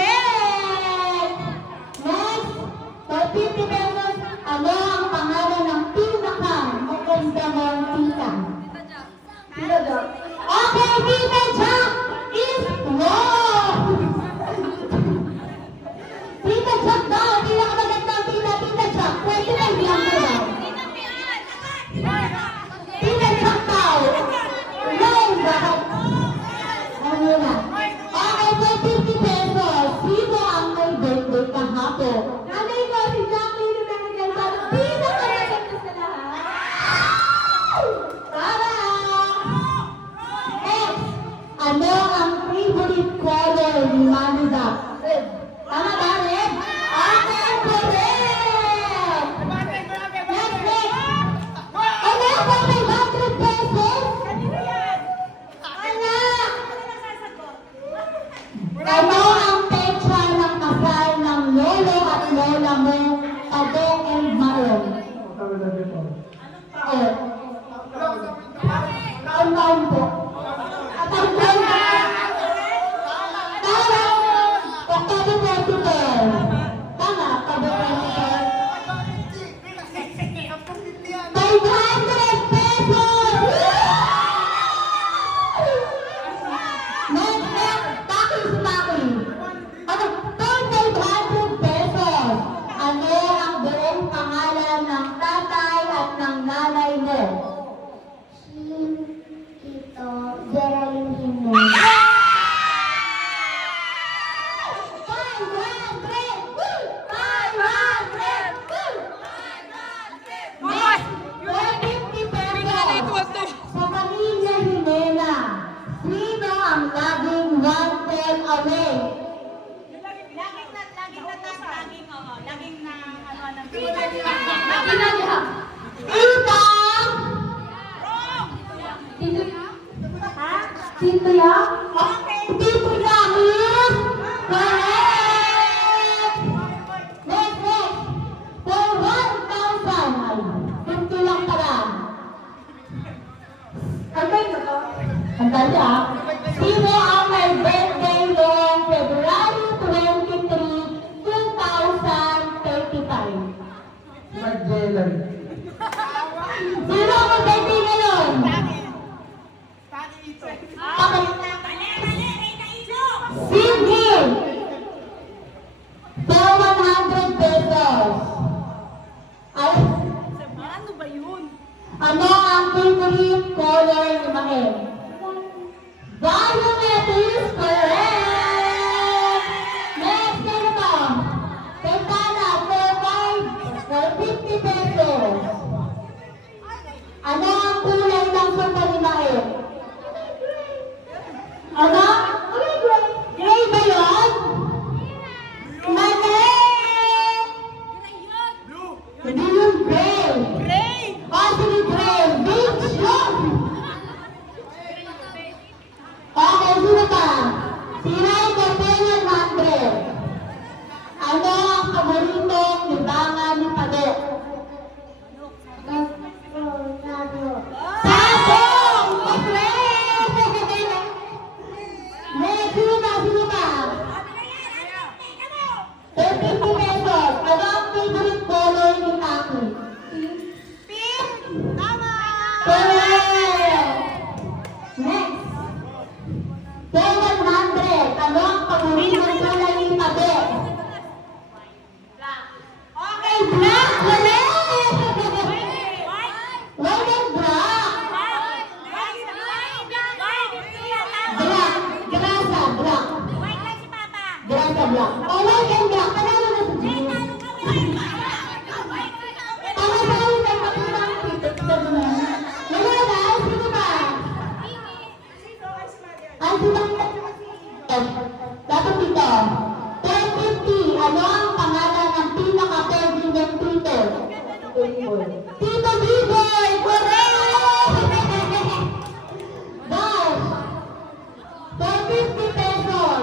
Correct! Next, for 50 pesos, ano ang pangalan ng pinaka maganda mong tita? Tita Jack. Okay, Tita Jack is wrong! Tita Jack daw, pinakamagandang tita, Tita Jack. 29 lang ko daw. Tita Jack daw. Wrong, bakit? Ano na? Okay, for 50 pesos, sino ang may birthday kahapon? Nanay ko, si Jackie na nagaganda. Pinakamaganda sa lahat. Tara! Next, ano ang favorite color ni Mami Jack? Red. Tama ba, Red? Okay, correct! Next. Ano ang 500 pesos? Anak! Ano ang petsa ng kasal ng lolo at lola mo, Ado and Maron? Oh. Taon-taon po. At ang taon na. Tama! October 24. Tama, October 24. 500 pesos! Next, Taki. Ano, 500 pesos. Ano ang buong pangalan ng tatay at ng nanay mo? Tito Geraldine Jimenez. 450 pesos. Sa pamilya Jimena, sino ang laging one call away? Tito ya? Tito ya is correct! Next. For 1,000. Ay, 50 lang pala. Hantay na to? Hantay siya. Sino ang may birthday noong February 23, 2035? Magellan. Sino ang may birthday ngayon? Sydney! For 100 pesos. Ay, Ano ba yun? ano ang favorite color ni Mahel? Violet is correct! Next, ano ba? Pentana, for 50 pesos. Ano ang kulay ng sopa ni Mahel? Ano? Gray ba yun? Mali! Hindi yung gray. Ray! Sige, gray. Beach yun. Okay, sino pa? Si Ray Cortena 100. Ano ang paboritong libangan ni Pado? Sabong! Correct! Next, sino pa? 50 pesos. Ano ang favorite color ni Taki? Pink! Tama! Correct! Next. 100. Ano ang paboritong kulay ni Pado? Okay, black! Correct! White and black! Black. Grasa, black. Grasa, black. Oh, white and black. Panalo na sa Diyos. Tama ba yun? May patunang titik sa mga. Wala na. Sino ba? Ay, sino ba? Dapat dito. 1050. Ano ang pangalan ng pinaka-pwede ng Tito? Tito Biboy! Correct! Guys, for 50 pesos,